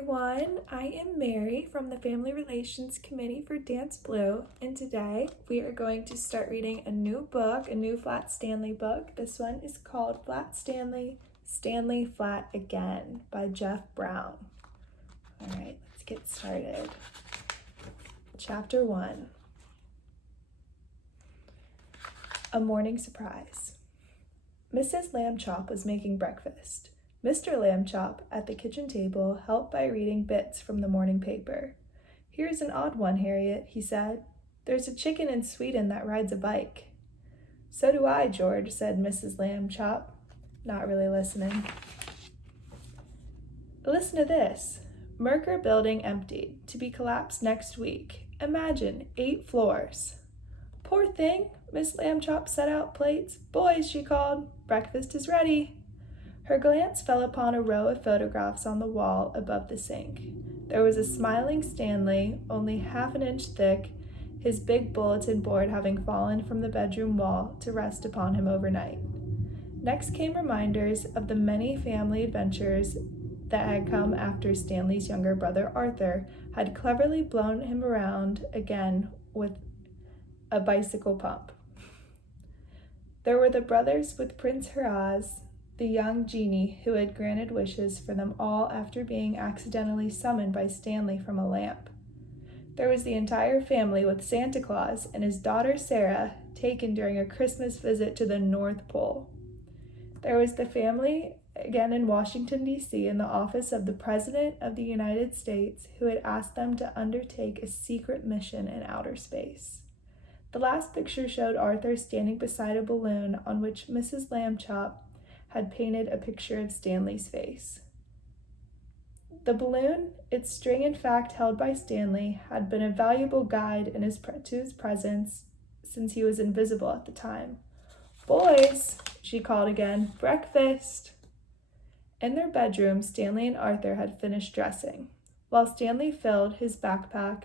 everyone. I am Mary from the Family Relations Committee for DanceBlue, and today we are going to start reading a new book, a new Flat Stanley book. This one is called Flat Stanley, Stanley Flat Again by Jeff Brown. All right, let's get started. Chapter 1. A Morning Surprise. Mrs. Lambchop was making breakfast. Mr. Lambchop, at the kitchen table, helped by reading bits from the morning paper. "Here's an odd one, Harriet," he said. "There's a chicken in Sweden that rides a bike." "So do I, George," said Mrs. Lambchop, not really listening. "Listen to this. Merker building emptied, to be collapsed next week. Imagine, 8 floors. "Poor thing," Miss Lambchop set out plates. "Boys," she called, "breakfast is ready." Her glance fell upon a row of photographs on the wall above the sink. There was a smiling Stanley, only half an inch thick, his big bulletin board having fallen from the bedroom wall to rest upon him overnight. Next came reminders of the many family adventures that had come after Stanley's younger brother Arthur had cleverly blown him around again with a bicycle pump. There were the brothers with Prince Hurrahs, the young genie who had granted wishes for them all after being accidentally summoned by Stanley from a lamp. There was the entire family with Santa Claus and his daughter Sarah, taken during a Christmas visit to the North Pole. There was the family again in Washington, D.C., in the office of the President of the United States, who had asked them to undertake a secret mission in outer space. The last picture showed Arthur standing beside a balloon on which Mrs. Lambchop had painted a picture of Stanley's face. The balloon, its string in fact held by Stanley, had been a valuable guide to his presence since he was invisible at the time. "Boys," she called again, "breakfast." In their bedroom, Stanley and Arthur had finished dressing. While Stanley filled his backpack,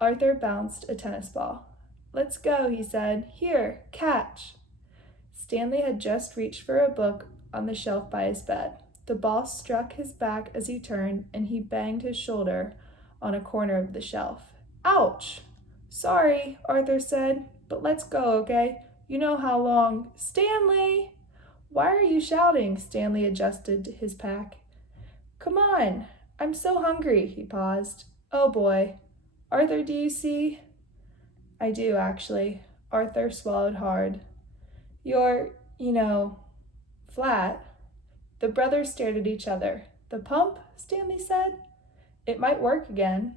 Arthur bounced a tennis ball. "Let's go," he said. "Here, catch." Stanley had just reached for a book on the shelf by his bed. The ball struck his back as he turned, and he banged his shoulder on a corner of the shelf. "Ouch!" "Sorry," Arthur said, "but let's go, okay? You know how long—" "Stanley! Why are you shouting?" Stanley adjusted his pack. "Come on. I'm so hungry," he paused. "Oh boy. Arthur, do you see?" "I do, actually." Arthur swallowed hard. "You're, flat." The brothers stared at each other. "The pump?" Stanley said. "It might work again."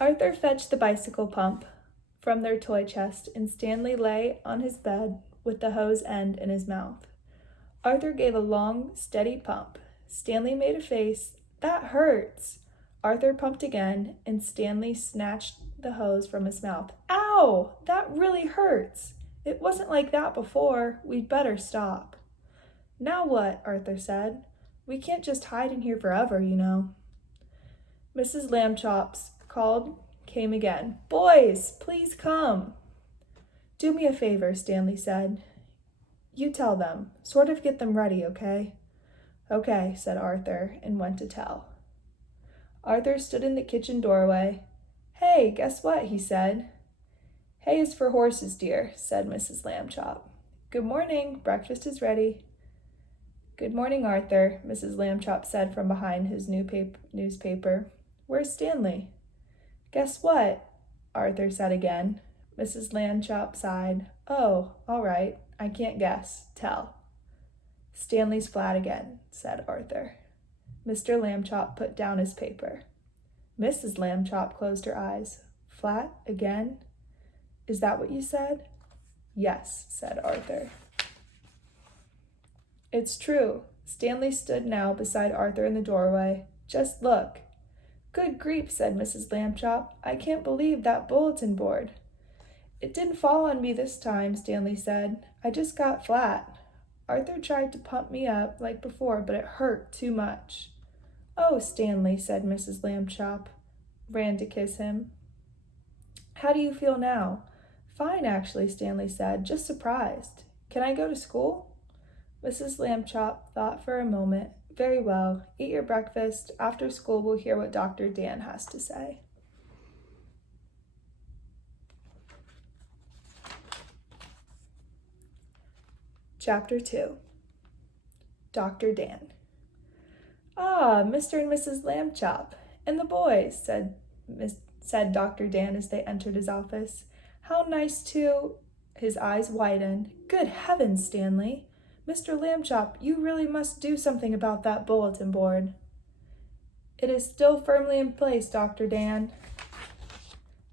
Arthur fetched the bicycle pump from their toy chest, and Stanley lay on his bed with the hose end in his mouth. Arthur gave a long, steady pump. Stanley made a face. "That hurts." Arthur pumped again, and Stanley snatched the hose from his mouth. "Ow! That really hurts. It wasn't like that before. We'd better stop." "Now what?" Arthur said. "We can't just hide in here forever, you know." Mrs. Lambchop's call came again. "Boys, please come." "Do me a favor," Stanley said. "You tell them. Sort of get them ready, okay?" "Okay," said Arthur, and went to tell. Arthur stood in the kitchen doorway. "Hey, guess what?" he said. "Hay is for horses, dear," said Mrs. Lambchop. "Good morning. Breakfast is ready." "Good morning, Arthur," Mrs. Lambchop said from behind his newspaper. "Where's Stanley?" "Guess what?" Arthur said again. Mrs. Lambchop sighed. "Oh, all right. I can't guess. Tell." "Stanley's flat again," said Arthur. Mr. Lambchop put down his paper. Mrs. Lambchop closed her eyes. "Flat again? Is that what you said?" "Yes," said Arthur. "It's true." Stanley stood now beside Arthur in the doorway. "Just look." "Good grief," said Mrs. Lambchop. "I can't believe that bulletin board." "It didn't fall on me this time," Stanley said. "I just got flat. Arthur tried to pump me up like before, but it hurt too much." "Oh, Stanley," said Mrs. Lambchop, ran to kiss him. "How do you feel now?" "Fine, actually," Stanley said. "Just surprised." Can I go to school? Mrs. Lambchop thought for a moment. Very well. Eat your breakfast. After school, we'll hear what Dr. Dan has to say. Chapter 2. Dr. Dan. Ah, Mr. and Mrs. Lambchop, and the boys, said Dr. Dan as they entered his office. How nice to... His eyes widened. Good heavens, Stanley. Mr. Lambchop, you really must do something about that bulletin board. It is still firmly in place, Dr. Dan,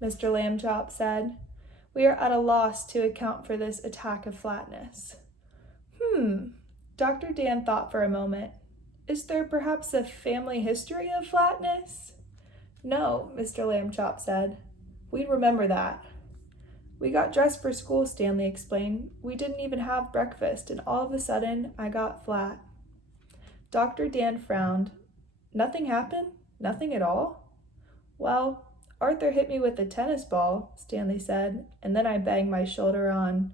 Mr. Lambchop said. We are at a loss to account for this attack of flatness. Dr. Dan thought for a moment. Is there perhaps a family history of flatness? No, Mr. Lambchop said. We'd remember that. We got dressed for school, Stanley explained. We didn't even have breakfast, and all of a sudden, I got flat. Dr. Dan frowned. Nothing happened? Nothing at all? Well, Arthur hit me with a tennis ball, Stanley said, and then I banged my shoulder on.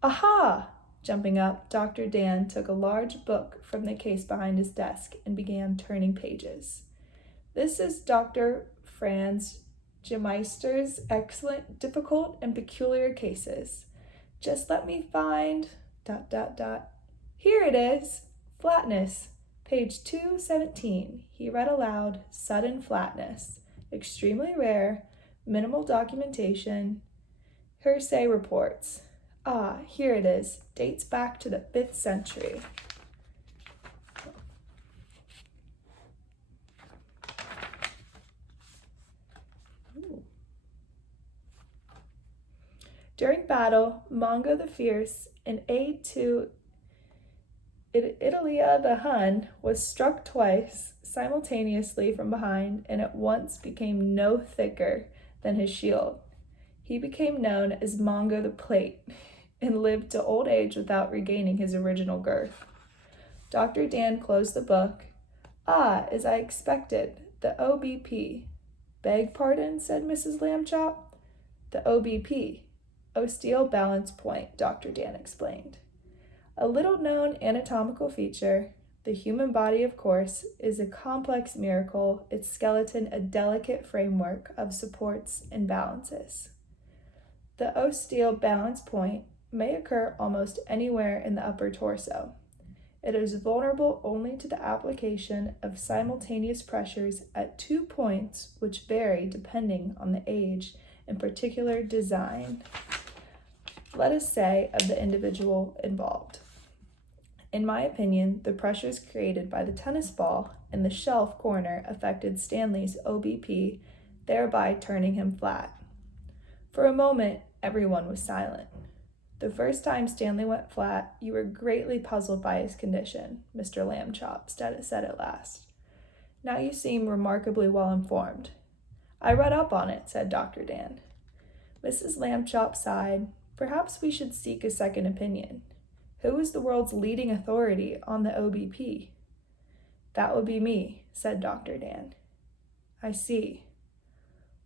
Aha! Jumping up, Dr. Dan took a large book from the case behind his desk and began turning pages. This is Dr. Franz Gemeister's excellent, difficult, and peculiar cases. Just let me find... Here it is. Flatness. Page 217. He read aloud, sudden flatness. Extremely rare. Minimal documentation. Hearsay reports. Ah, here it is. Dates back to the 5th century. During battle, Mongo the Fierce, in aid to Italia the Hun, was struck twice simultaneously from behind and at once became no thicker than his shield. He became known as Mongo the Plate and lived to old age without regaining his original girth. Dr. Dan closed the book. Ah, as I expected, the OBP. Beg pardon, said Mrs. Lambchop. The OBP. Osteal balance point, Dr. Dan explained. A little-known anatomical feature, the human body, of course, is a complex miracle, its skeleton a delicate framework of supports and balances. The osteal balance point may occur almost anywhere in the upper torso. It is vulnerable only to the application of simultaneous pressures at 2 points which vary depending on the age and particular design, let us say, of the individual involved. In my opinion, the pressures created by the tennis ball in the shelf corner affected Stanley's OBP, thereby turning him flat. For a moment, everyone was silent. The first time Stanley went flat, you were greatly puzzled by his condition, Mr. Lambchop said at last. Now you seem remarkably well informed. I read up on it, said Dr. Dan. Mrs. Lambchop sighed. Perhaps we should seek a second opinion. Who is the world's leading authority on the OBP? That would be me, said Dr. Dan. I see.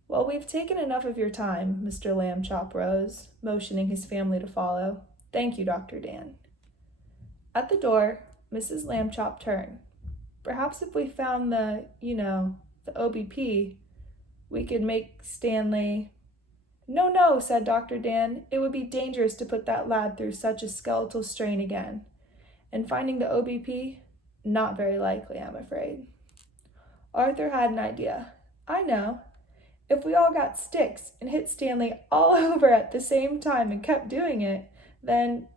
Well, we've taken enough of your time, Mr. Lambchop rose, motioning his family to follow. Thank you, Dr. Dan. At the door, Mrs. Lambchop turned. Perhaps if we found the OBP, we could make Stanley... No, said Dr. Dan. It would be dangerous to put that lad through such a skeletal strain again. And finding the OBP? Not very likely, I'm afraid. Arthur had an idea. I know. If we all got sticks and hit Stanley all over at the same time and kept doing it, then...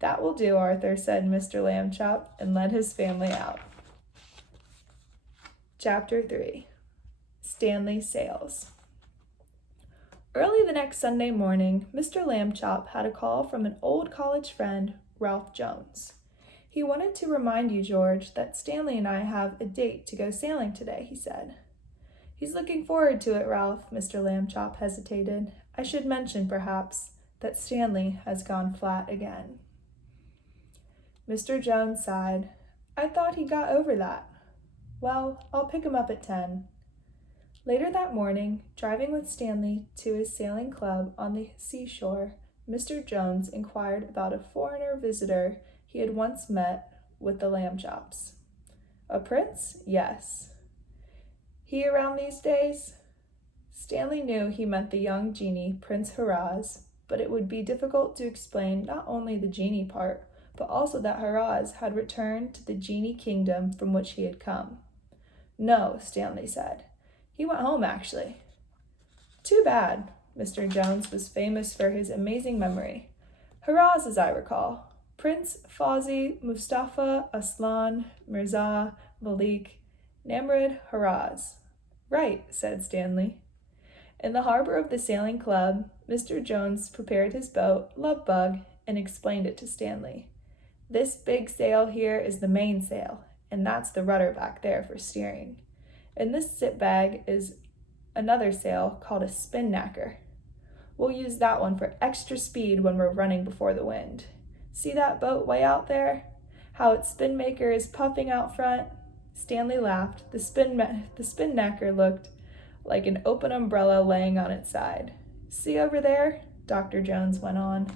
That will do, Arthur, said Mr. Lambchop, and led his family out. Chapter 3. Stanley Sails. Early the next Sunday morning, Mr. Lambchop had a call from an old college friend, Ralph Jones. He wanted to remind you, George, that Stanley and I have a date to go sailing today, he said. He's looking forward to it, Ralph, Mr. Lambchop hesitated. I should mention, perhaps, that Stanley has gone flat again. Mr. Jones sighed. I thought he got over that. Well, I'll pick him up at 10. Later that morning, driving with Stanley to his sailing club on the seashore, Mr. Jones inquired about a foreigner visitor he had once met with the lamb chops. A prince? Yes. He around these days? Stanley knew he meant the young genie, Prince Haraz, but it would be difficult to explain not only the genie part, but also that Haraz had returned to the genie kingdom from which he had come. No, Stanley said. He went home, actually. Too bad. Mr. Jones was famous for his amazing memory. Haraz, as I recall. Prince Fawzi Mustafa Aslan Mirza Malik Namrud Haraz. Right, said Stanley. In the harbor of the sailing club, Mr. Jones prepared his boat, Love Bug, and explained it to Stanley. This big sail here is the mainsail, and that's the rudder back there for steering. And this sit bag is another sail called a spinnaker. We'll use that one for extra speed when we're running before the wind. See that boat way out there? How its spinnaker is puffing out front? Stanley laughed. The spinnaker looked like an open umbrella laying on its side. See over there? Dr. Jones went on.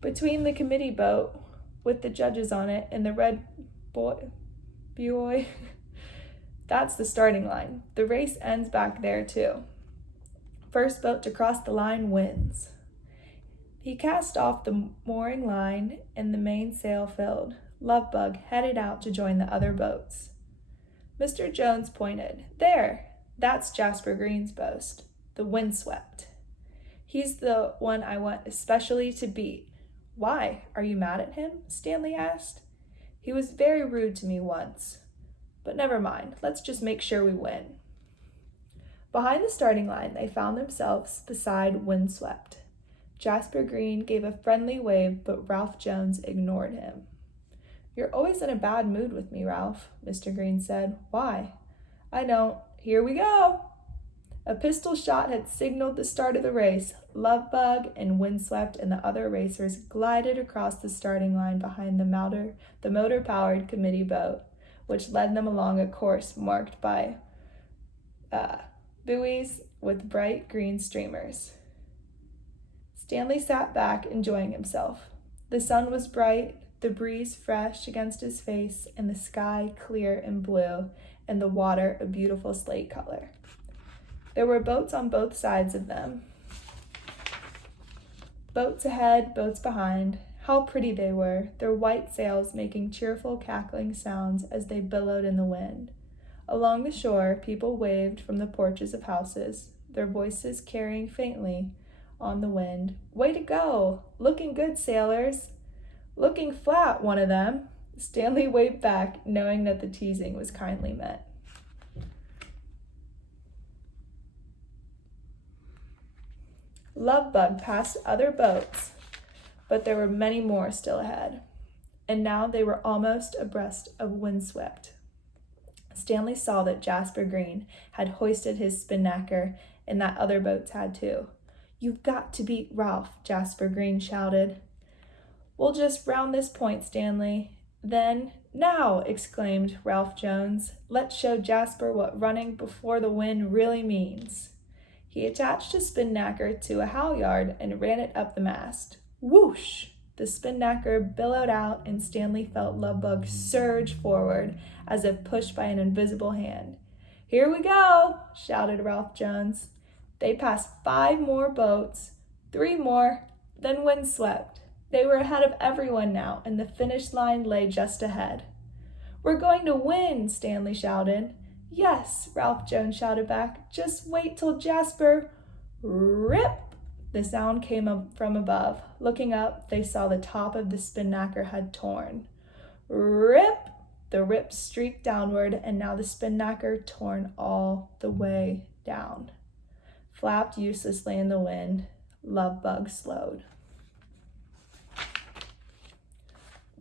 Between the committee boat with the judges on it and the red buoy, that's the starting line. The race ends back there too. First boat to cross the line wins. He cast off the mooring line and the mainsail filled. Love Bug headed out to join the other boats. Mr. Jones pointed. There, that's Jasper Green's boat, the Windswept. He's the one I want especially to beat. Why? Are you mad at him? Stanley asked. He was very rude to me once. But never mind, let's just make sure we win. Behind the starting line, they found themselves beside Windswept. Jasper Green gave a friendly wave, but Ralph Jones ignored him. You're always in a bad mood with me, Ralph, Mr. Green said. Why? I don't. Here we go. A pistol shot had signaled the start of the race. Love Bug and Windswept and the other racers glided across the starting line behind the motor-powered committee boat, which led them along a course marked by buoys with bright green streamers. Stanley sat back, enjoying himself. The sun was bright, the breeze fresh against his face, and the sky clear and blue, and the water a beautiful slate color. There were boats on both sides of them. Boats ahead, boats behind. How pretty they were, their white sails making cheerful cackling sounds as they billowed in the wind. Along the shore, people waved from the porches of houses, their voices carrying faintly on the wind. Way to go! Looking good, sailors! Looking flat, one of them. Stanley waved back, knowing that the teasing was kindly meant. Love Bug passed other boats, but there were many more still ahead. And now they were almost abreast of Windswept. Stanley saw that Jasper Green had hoisted his spinnaker, and that other boats had too. You've got to beat Ralph, Jasper Green shouted. We'll just round this point, Stanley. Then, now, exclaimed Ralph Jones, let's show Jasper what running before the wind really means. He attached his spinnaker to a halyard and ran it up the mast. Whoosh! The spinnaker billowed out, and Stanley felt Love Bug surge forward as if pushed by an invisible hand. Here we go! Shouted Ralph Jones. They passed 5 more boats, 3 more, then Windswept. They were ahead of everyone now, and the finish line lay just ahead. We're going to win, Stanley shouted. Yes, Ralph Jones shouted back. Just wait till Jasper... Rip! The sound came up from above. Looking up, they saw the top of the spinnaker had torn. Rip! The rip streaked downward, and now the spinnaker torn all the way down. Flapped uselessly in the wind. Love Bug slowed.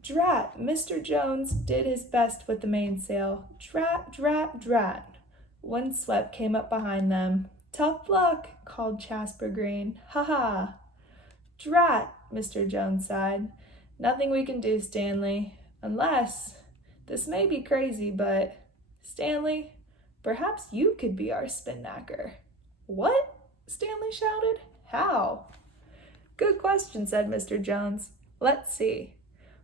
Drat! Mr. Jones did his best with the mainsail. Drat, drat, drat. Windswept came up behind them. Tough luck, called Jasper Green. Ha ha. Drat, Mr. Jones sighed. Nothing we can do, Stanley. Unless, this may be crazy, but, Stanley, Perhaps you could be our spin-knacker." "What?" Stanley shouted. "How?" "Good question," said Mr. Jones. "Let's see.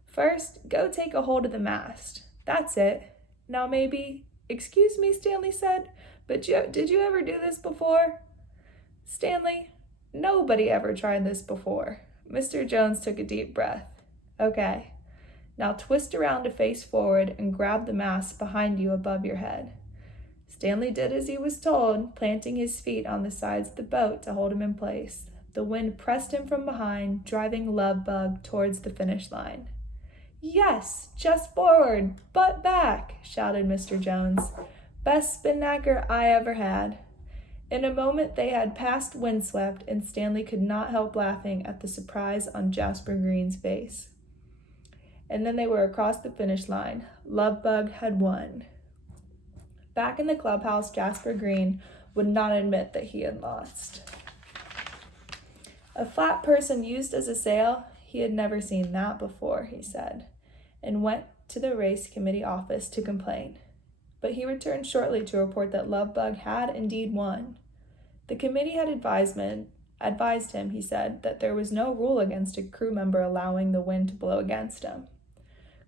First, go take a hold of the mast. That's it. Now maybe—" "Excuse me," Stanley said, "but did you ever do this before?" "Stanley, nobody ever tried this before." Mr. Jones took a deep breath. "Okay. Now twist around to face forward and grab the mast behind you above your head." Stanley did as he was told, planting his feet on the sides of the boat to hold him in place. The wind pressed him from behind, driving Lovebug towards the finish line. "Yes, just forward, butt back," shouted Mr. Jones. "Best spin-knacker I ever had." In a moment they had passed Windswept, and Stanley could not help laughing at the surprise on Jasper Green's face. And then they were across the finish line. Lovebug had won. Back in the clubhouse, Jasper Green would not admit that he had lost. "A flat person used as a sail? He had never seen that before," he said, and went to the race committee office to complain. But he returned shortly to report that Lovebug had indeed won. The committee had advised him, he said, that there was no rule against a crew member allowing the wind to blow against him.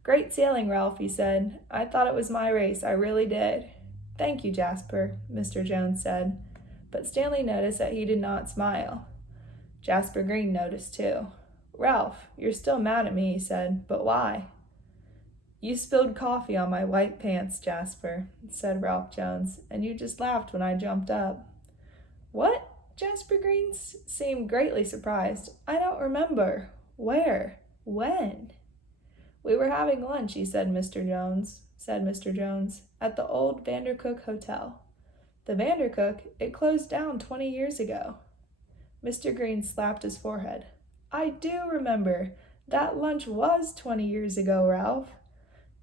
"Great sailing, Ralph," he said. "I thought it was my race, I really did." "Thank you, Jasper," Mr. Jones said, but Stanley noticed that he did not smile. Jasper Green noticed too. "Ralph, you're still mad at me," he said, "but why?" "You spilled coffee on my white pants, Jasper," said Ralph Jones, "and you just laughed when I jumped up." "What?" Jasper Green seemed greatly surprised. "I don't remember. Where? When?" "We were having lunch," said Mr. Jones, "at the old Vandercook Hotel." "The Vandercook? It closed down 20 years ago." Mr. Green slapped his forehead. "I do remember. That lunch was 20 years ago, Ralph."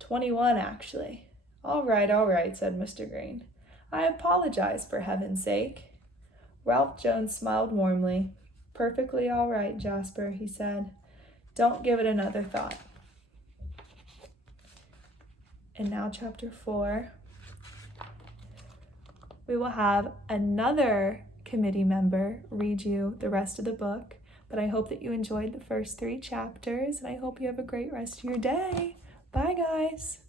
21, actually. All right, said Mr. Green. "I apologize, for heaven's sake." Ralph Jones smiled warmly. "Perfectly all right, Jasper," he said. "Don't give it another thought." And now chapter 4. We will have another committee member read you the rest of the book, but I hope that you enjoyed the first 3 chapters, and I hope you have a great rest of your day. Bye, guys.